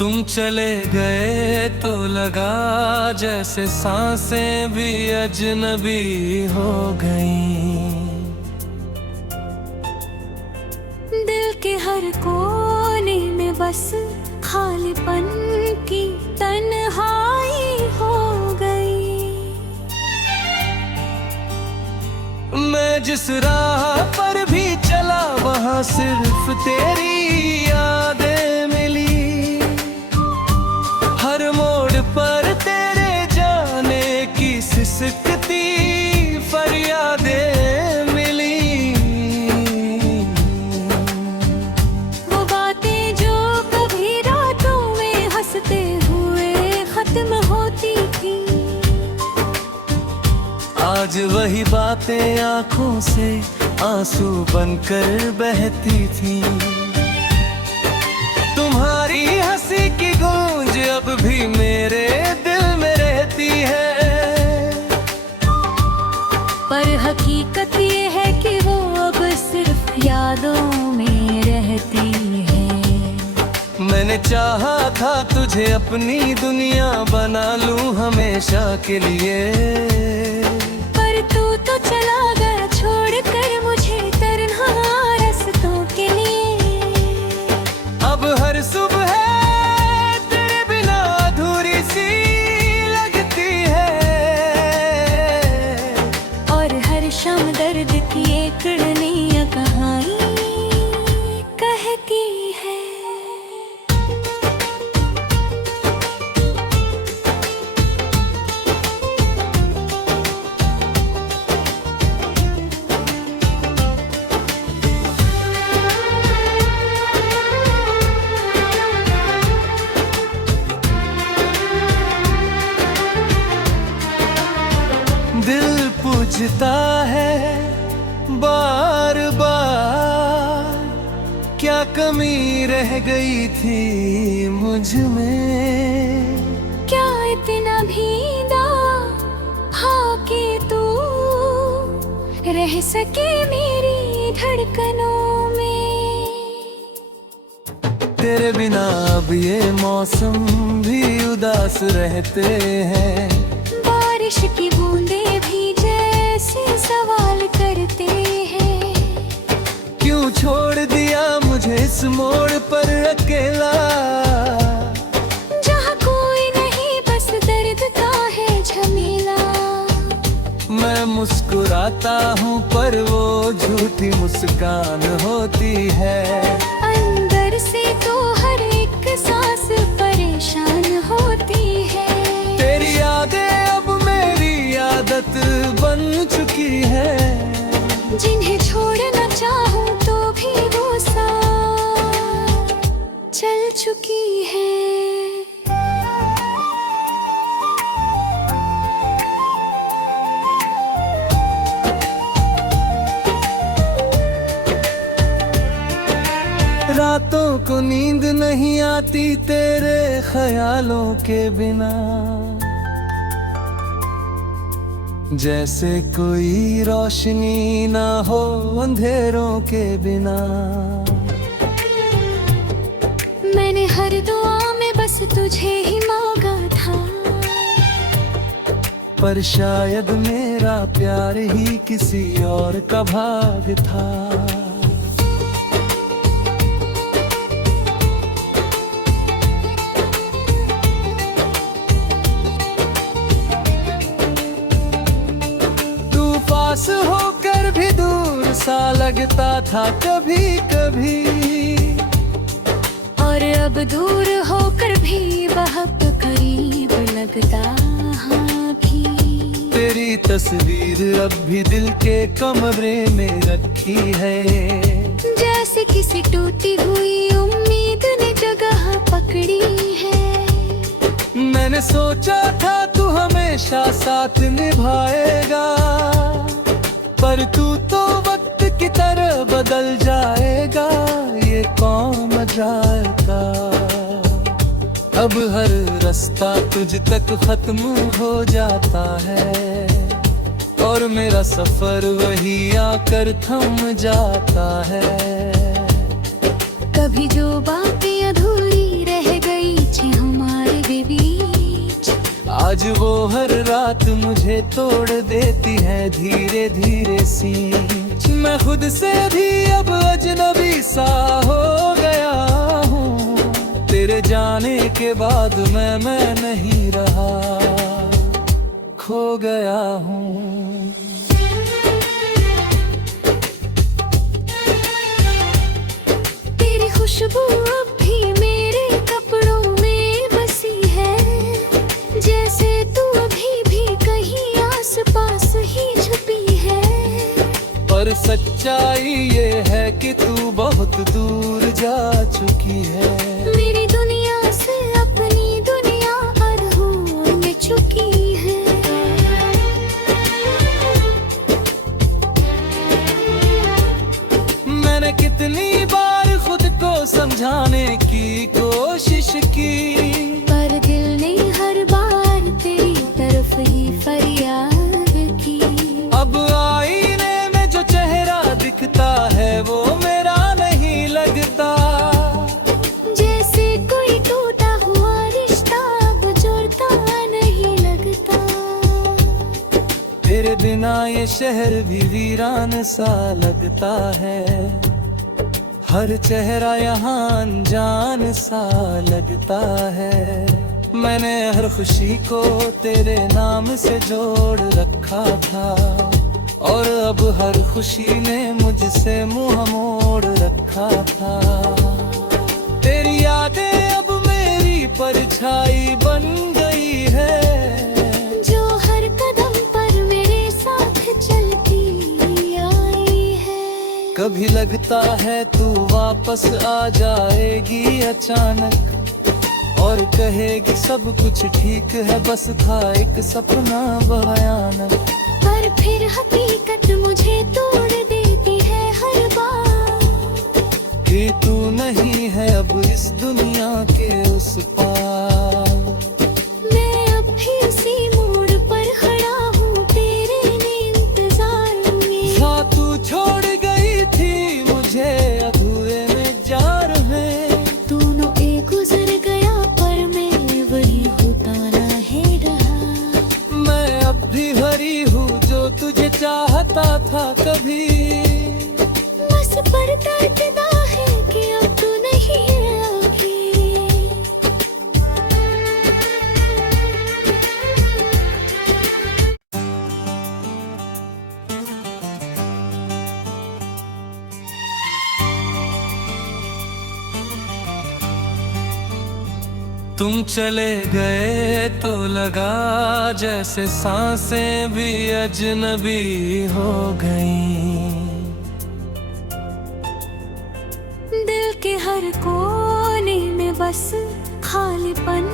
तुम चले गए तो लगा जैसे सांसें भी अजनबी हो गईं। दिल के हर कोने में बस खालीपन की तन्हाई हो गई। मैं जिस राह पर भी चला वहाँ सिर्फ तेरी यादें मिली। हर मोड़ पर तेरे जाने की सिसकती फरियादें मिली। वो बातें जो कभी रातों में हंसते हुए खत्म होती थी, आज वही बातें आंखों से आंसू बनकर बहती थी। तुम्हारी हंसी की गूंज अब भी मेरे दिल में रहती है, पर हकीकत ये है कि वो अब सिर्फ यादों में रहती है। मैंने चाहा था तुझे अपनी दुनिया बना लूं हमेशा के लिए, पर तू तो चला गया छोड़कर मुझे तन्हा रास्तों के लिए। अब हर सुबह तेरे बिना अधूरी सी लगती है, और हर शाम दर्द की एक नई कहानी कहती है। दिल पूछता है बार बार क्या कमी रह गई थी मुझ में। क्या इतना भीदा हाँ कि तू रह सके मेरी धड़कनों में। तेरे बिना अब ये मौसम भी उदास रहते हैं। बारिश की बूंदें भी जैसे सवाल करते हैं, क्यों छोड़ दिया मुझे इस मोड़ पर अकेला, जहाँ कोई नहीं बस दर्द का है झमेला। मैं मुस्कुराता हूँ पर वो झूठी मुस्कान होती है। अंदर से तो हर एक सांस परेशान होती है। तेरी यादें अब मेरी आदत बन चुकी है, जिन्हें छोड़ना चाहूं तो भी वो साथ चल चुकी है। रातों को नींद नहीं आती तेरे ख्यालों के बिना, जैसे कोई रोशनी ना हो अंधेरों के बिना। मैंने हर दुआ में बस तुझे ही मांगा था, पर शायद मेरा प्यार ही किसी और का भाग था। पास होकर भी दूर सा लगता था कभी कभी, और अब दूर होकर भी बहुत करीब लगता हाँ भी। तेरी तस्वीर अब भी दिल के कमरे में रखी है, जैसे किसी टूटी हुई उम्मीद ने जगह पकड़ी है। मैंने सोचा था तू हमेशा साथ निभाएगा, पर तू तो वक्त की तरह बदल जाएगा। ये कौन जाएगा, अब हर रास्ता तुझ तक खत्म हो जाता है, और मेरा सफर वही आकर थम जाता है। कभी जो बातें अधूरी रह गई आज वो हर रात मुझे तोड़ देती है धीरे धीरे सी। मैं खुद से भी अब अजनबी सा हो गया हूँ, तेरे जाने के बाद मैं नहीं रहा, खो गया हूँ। तेरी खुशबू अब भी मेरे कपड़ों में बसी है, जैसे तू अभी भी कहीं आस पास ही छुपी है। पर सच्चाई ये है कि तू बहुत दूर जा चुकी है। मेरी दुनिया से अपनी दुनिया अधूर में चुकी है। मैंने कितनी बार खुद को समझाने की कोशिश की, पर दिल ने हर बार तेरी तरफ ही फरियाद की। अब आईने में जो चेहरा दिखता है वो मेरा नहीं लगता, जैसे कोई टूटा हुआ रिश्ता अब जुड़ता नहीं लगता। तेरे बिना ये शहर भी वीरान सा लगता है, हर चेहरा यहाँ अनजान सा लगता है। मैंने हर खुशी को तेरे नाम से जोड़ रखा था, और अब हर खुशी ने मुझसे मुंह मोड़ रखा था। तेरी यादें अब मेरी परछाई बन गई है, जो हर कदम पर मेरे साथ चलती आई है। कभी लगता है तू वापस आ जाएगी अचानक, और कहेगी सब कुछ ठीक है, बस था एक सपना भयानक। पर फिर हकीकत मुझे तोड़ देती है हर बार, कि तू नहीं है अब इस दुनिया के उस पार। मैं अब भी उसी मोड़ पर खड़ा हूँ तेरे इंतजार में। हाँ, तू छोड़ गई थी मुझे अधूरे में जार में। दोनों एक गुजर गया पर मैं वही होता ना है रहा। मैं अब भी भरी हूँ जो तुझे चाहता था कभी, बस पड़ता इतना है कि अब तू नहीं है आगे। तुम चले गए तो लगा जैसे सांसें भी अजनबी हो गईं। दिल के हर कोने में बस खालीपन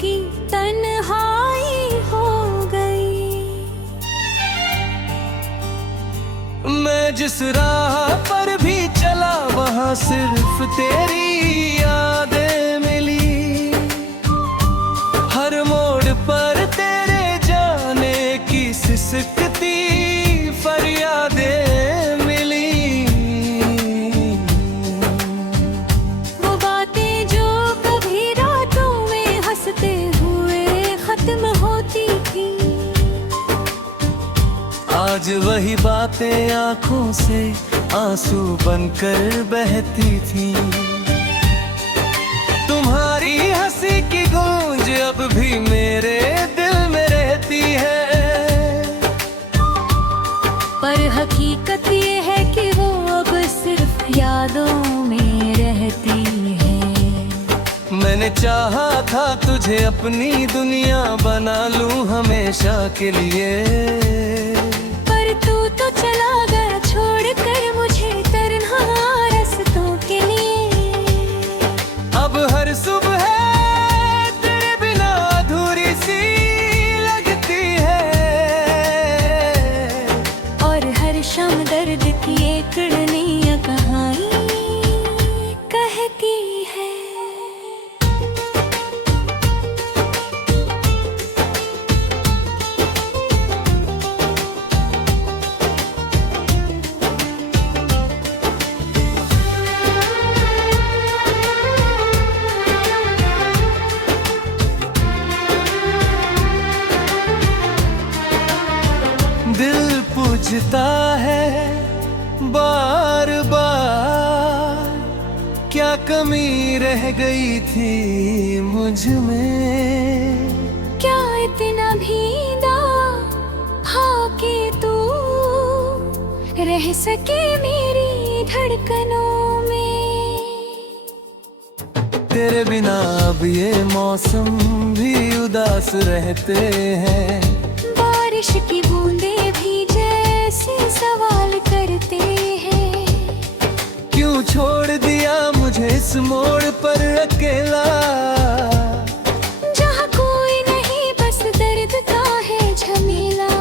की तन्हाई हो गई। मैं जिस राह पर भी चला वहाँ सिर्फ तेरी यादें मिली, हर मोड़ पर तेरे जाने की सिसकती फरियादें मिली। वो बातें जो कभी रातों में हंसते हुए खत्म होती थी, आज वही बातें आंखों से आंसू बनकर बहती थी। तुम्हारी हंसी की गूंज अब भी मेरे दिल में रहती है, पर हकीकत ये है कि वो अब सिर्फ यादों में रहती है। मैंने चाहा था तुझे अपनी दुनिया बना लूं हमेशा के लिए, पर तू तो चला गया छोड़ कर मुझे तन्हा रास्तों के लिए। अब हर सुबह तेरे बिना अधूरी सी लगती है, और हर शाम दर्द की एक नई कहानी कहती है। दिल पूछता है बार बार, क्या कमी रह गई थी मुझ में। क्या इतना भींदा हा के तू रह सके मेरी धड़कनों में। तेरे बिना अब ये मौसम भी उदास रहते हैं। बारिश की बूंदें भी जैसे सवाल करते हैं। क्यों छोड़ दिया मुझे इस मोड़ पर अकेला, जहाँ कोई नहीं बस दर्द का है झमेला।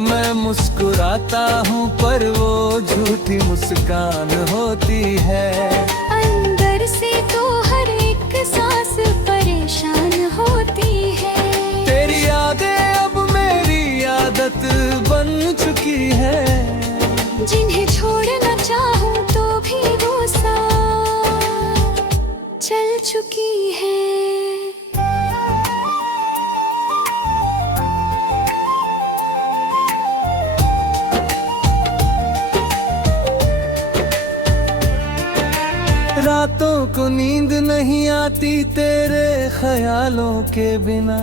मैं मुस्कुराता हूँ पर वो झूठी मुस्कान होती है। अंदर से तो हर एक सांस परेशान होती है। तेरी यादें अब मेरी आदत बन चुकी है। जिन्हें छोड़ना चाहूँ तो भी वो साथ चल चुकी है। रातों को नींद नहीं आती तेरे ख्यालों के बिना,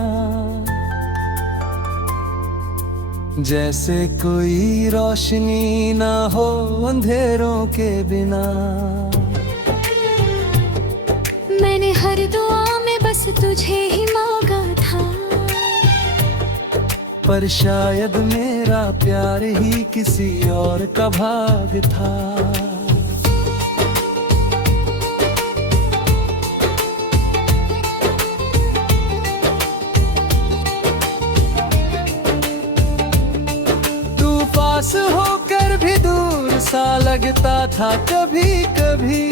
जैसे कोई रोशनी ना हो अंधेरों के बिना। मैंने हर दुआ में बस तुझे ही मांगा था, पर शायद मेरा प्यार ही किसी और का भाग था। पास होकर भी दूर सा लगता था कभी कभी,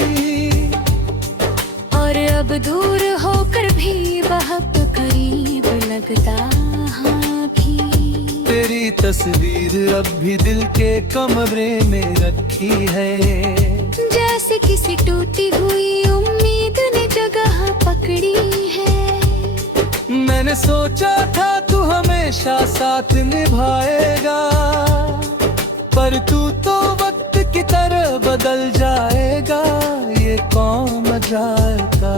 और अब दूर होकर भी बहुत करीब लगता हाँ भी। तेरी तस्वीर अब भी दिल के कमरे में रखी है, जैसे किसी टूटी हुई उम्मीद ने जगह पकड़ी है। मैंने सोचा था तू हमेशा साथ निभाएगा, पर तू तो वक्त की तरह बदल जाएगा। ये कौन जाएगा,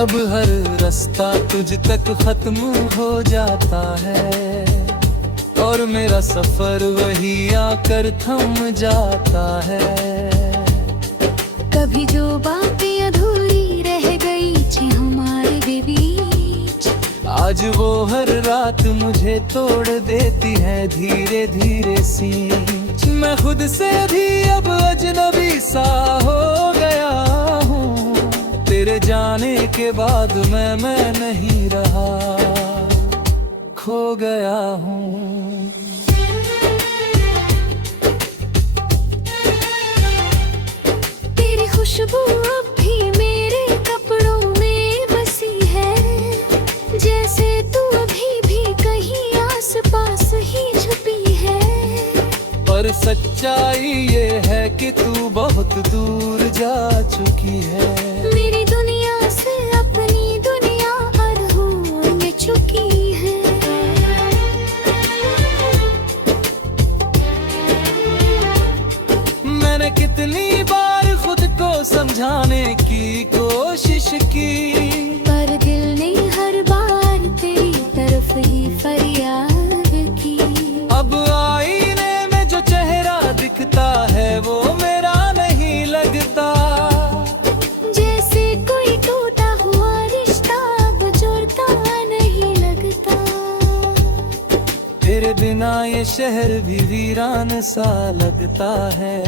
अब हर रास्ता तुझ तक खत्म हो जाता है, और मेरा सफर वही आकर थम जाता है। कभी जो बातें अधूरी रह गई थी हमारे बीच, आज वो हर रात मुझे तोड़ देती है धीरे धीरे सी। मैं खुद से भी अब अजनबी सा हो गया हूँ, तेरे जाने के बाद मैं नहीं रहा, खो गया हूँ। तेरी खुशबू अब भी मेरे कपड़ों में बसी है, जैसे तू अभी भी कहीं आस पास ही छुपी है। पर सच्चाई ये है कि तू बहुत दूर जा चुकी है। मेरी दुनिया से अपनी दुनिया अरहू में चुकी है। मैंने कितनी बार खुद को समझाने की कोशिश की, पर दिल ने हर बार तेरी तरफ ही फरियाद की। अब आईने में जो चेहरा दिखता है वो मेरा नहीं लगता, जैसे कोई टूटा हुआ रिश्ता अब जुड़ता नहीं लगता। तेरे बिना ये शहर भी वीरान सा लगता है,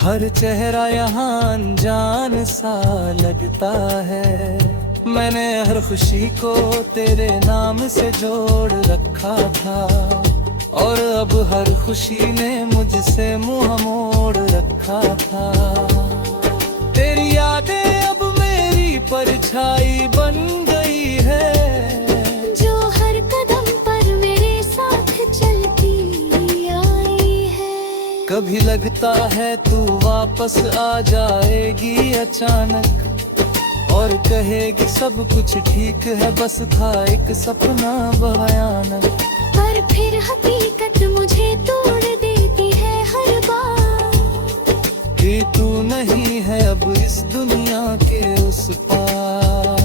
हर चेहरा यहाँ अनजान सा लगता है। मैंने हर खुशी को तेरे नाम से जोड़ रखा था, और अब हर खुशी ने मुझसे मुंह मोड़ रखा था। तेरी यादें अब मेरी परछाई बन गई है, जो हर कदम पर मेरे साथ चलती आई है। कभी लगता है तू वापस आ जाएगी अचानक, और कहेगी सब कुछ ठीक है, बस था एक सपना भयानक। फिर हकीकत मुझे तोड़ देती है हर बार कि तू नहीं है अब इस दुनिया के उस पार।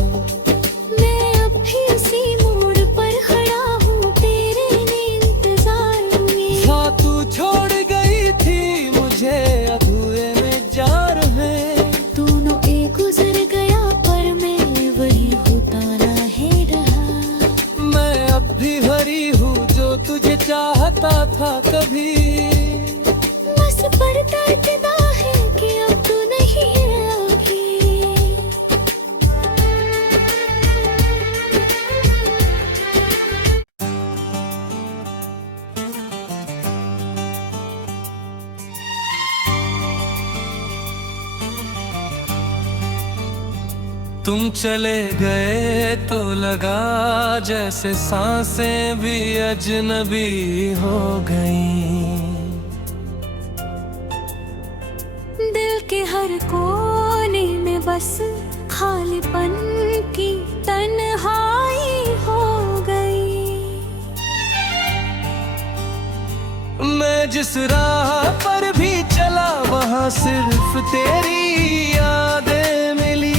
मैं अब भी उसी मोड़ पर खड़ा हूँ, तेरे ने इंतजार में। हाँ तू छोड़ गई थी मुझे अधूरे में जार में। दोनों एक गुजर गया पर मैं वही होता ना है रहा। मैं अब भी भरी हूँ जो तुझे चाहता था कभी। बस पड़ता इतना है कि अब तू नहीं है आगे। तुम चले गए तो लगा जैसे सांसें भी अजनबी हो गईं। दिल के हर कोने में बस खालीपन की तन्हाई हो गई। मैं जिस राह पर भी चला वहाँ सिर्फ तेरी यादें मिली।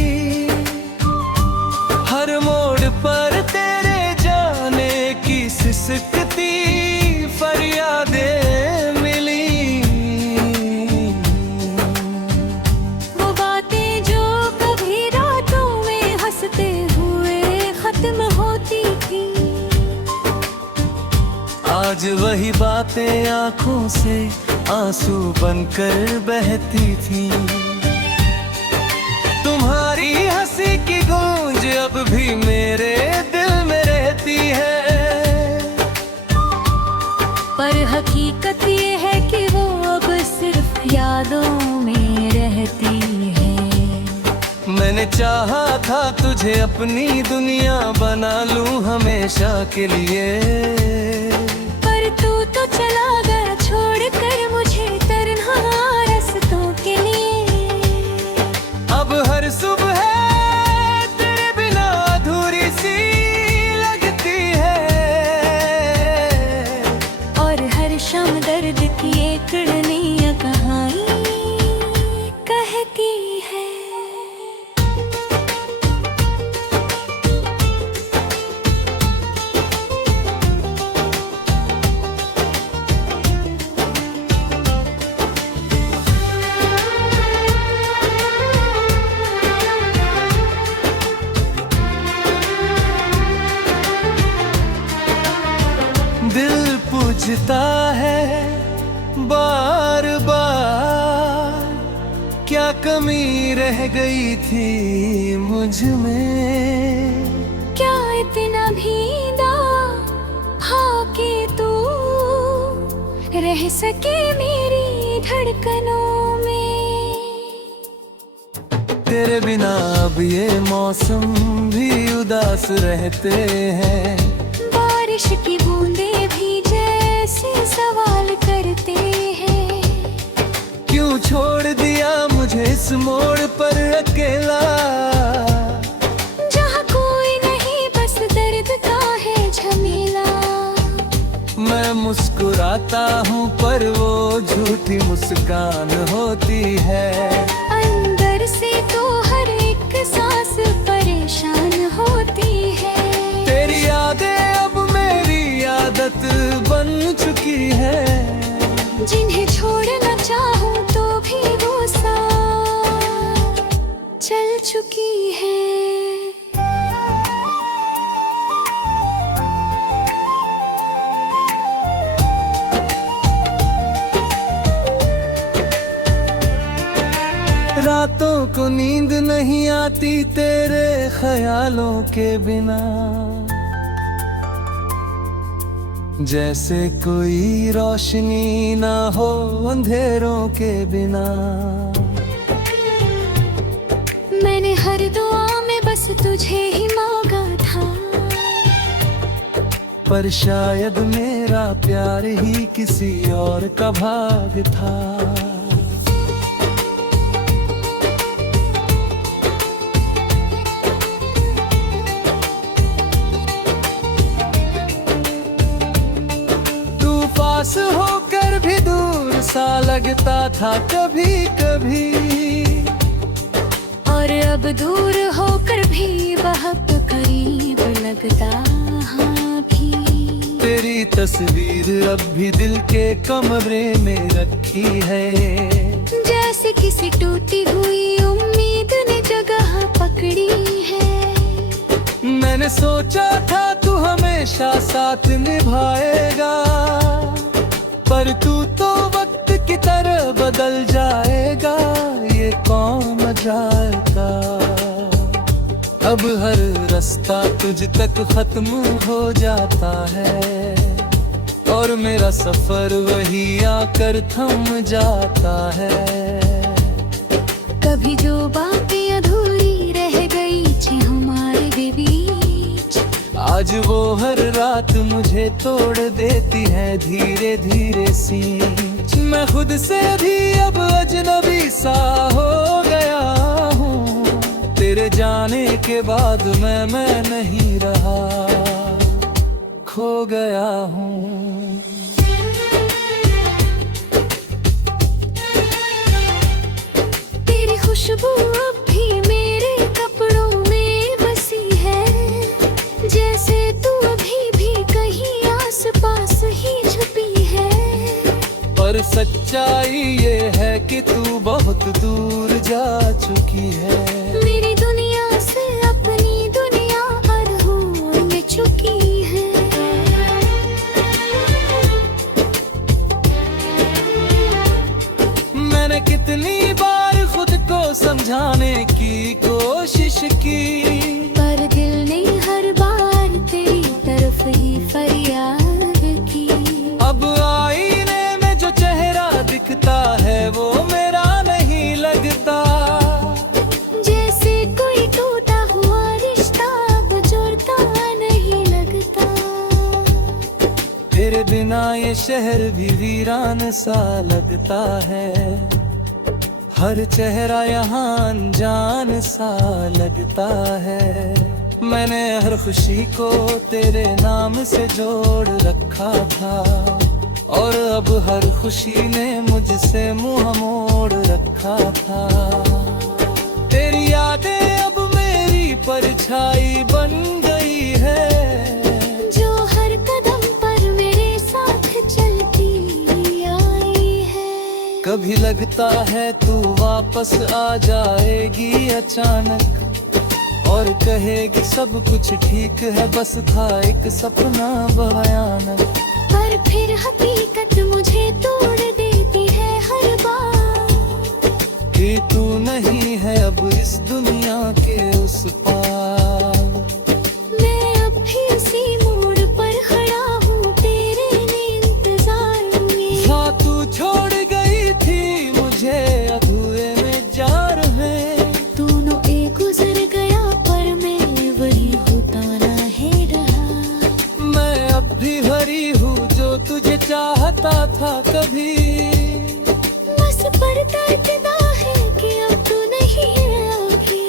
हर मोड़ पर तेरे जाने की सिसकती फरियादें मिली। वो बातें जो कभी रातों में हंसते हुए खत्म होती थी, आज वही बातें आंखों से आंसू बनकर बहती थी। तुम्हारी हंसी की गूंज अब भी मेरे दिल में रहती है। पर हकीकत ये है कि वो अब सिर्फ यादों में रहती है। मैंने चाहा था तुझे अपनी दुनिया बना लूं हमेशा के लिए। पर तू तो चला गया छोड़ कर मुझे तन्हा रास्तों के लिए। अब हर सुबह तेरे बिना अधूरी सी लगती है। और हर शाम दर्द की एक नई कहानी कहती है। दिल पूछता है बार बार क्या कमी रह गई थी मुझ में। क्या इतना भीदा हाँ कि तू रह सके मेरी धड़कनों में। तेरे बिना अब ये मौसम भी उदास रहते हैं। बारिश की बूंदें भी जैसे सवाल करते हैं। क्यों छोड़ दिया मुझे इस मोड़ पर अकेला। जहाँ कोई नहीं बस दर्द का है झमेला। मैं मुस्कुराता हूँ पर वो झूठी मुस्कान होती है। अंदर से तो हर एक सांस परेशान होती है। तेरी यादें अब मेरी आदत बन चुकी है। जिन्हें छोड़ना चाहूँ तो भी वो साथ चल चुकी है। रातों को नींद नहीं आती तेरे ख्यालों के बिना। जैसे कोई रोशनी ना हो अंधेरों के बिना। मैंने हर दुआ में बस तुझे ही मांगा था। पर शायद मेरा प्यार ही किसी और का भाग था। पास होकर भी दूर सा लगता था कभी कभी, और अब दूर होकर भी बहुत करीब लगता हाँ भी। तेरी तस्वीर अब भी दिल के कमरे में रखी है, जैसे किसी टूटी हुई उम्मीद ने जगह पकड़ी है। मैंने सोचा था तू हमेशा साथ निभाएगा, पर तू तो वक्त की तरह बदल जाएगा, ये कौन जाएगा। अब हर रास्ता तुझ तक खत्म हो जाता है, और मेरा सफर वही आकर थम जाता है। कभी जो बातें अधूरी रह गई थी हमारे बीच, आज वो हर रात मुझे तोड़ देती है धीरे धीरे सी। मैं खुद से भी अब अजनबी सा हो गया हूँ, तेरे जाने के बाद मैं नहीं रहा, खो गया हूँ। तेरी खुशबू अब भी मेरे कपड़ों में बसी है, जैसे तू अभी भी कहीं आस पास ही छुपी है। पर सच्चाई ये है कि तू बहुत दूर जा चुकी है, मेरी दुनिया से अपनी दुनिया अधूर में चुकी है। मैंने कितनी बार खुद को समझाने की कोशिश की, पर दिल ने हर बार तेरी तरफ ही फरियाद की। अब आईने में जो चेहरा दिखता है वो मेरा नहीं लगता, जैसे कोई टूटा हुआ रिश्ता अब जुड़ता नहीं लगता। तेरे बिना ये शहर भी वीरान सा लगता है, हर चेहरा यहाँ अनजान सा लगता है। मैंने हर खुशी को तेरे नाम से जोड़ रखा था, और अब हर खुशी ने मुझसे मुंह मोड़ रखा था। तेरी यादें अब मेरी परछाई बन गई है, जो हर कदम पर मेरे साथ चलती आई है। कभी लगता है तू वापस आ जाएगी अचानक, और कहेगी सब कुछ ठीक है, बस था एक सपना भयानक। पर फिर हकीकत मुझे तोड़ देती है हर बार, कि तू नहीं है अब इस दुनिया के उस पार। मैं अब भी उसी मोड़ पर खड़ा हूँ तेरे इंतजार में। हाँ तू छोड़ गई थी मुझे अधूरे में जा रहे, दोनों एक गुजर गया पर मैं वही होता ना है रहा। मैं अब भी भरी हूँ जो तुझे चाहता था कभी, बस पड़ता इतना है कि अब तू नहीं रहोगी।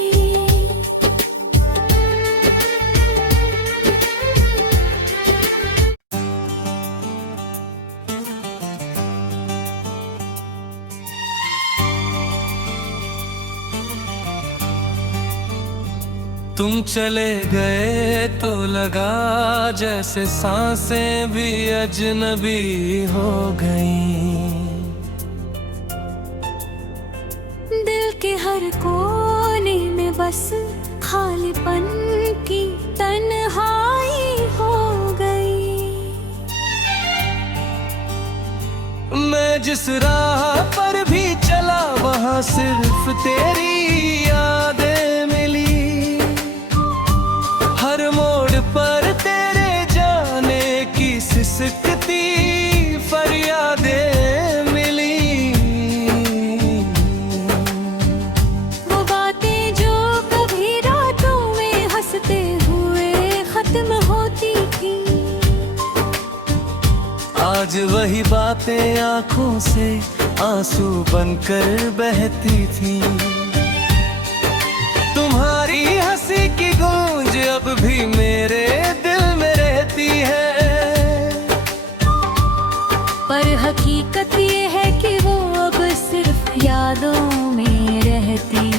तुम चले गए तो लगा जैसे सांसें भी अजनबी हो गईं। दिल के हर कोने में बस खालीपन की तन्हाई हो गई। मैं जिस राह पर भी चला वहाँ सिर्फ तेरी यादें मिली, हर मोड़ पर तेरे जाने की सिसकती फरियादें मिली। वो बातें जो कभी रातों में हंसते हुए खत्म होती थी, आज वही बातें आंखों से आंसू बनकर बहती थी। तुम्हारी हंसी की गूंज अब भी मेरे दिल में रहती है, हकीकत ये है कि वो अब सिर्फ यादों में रहती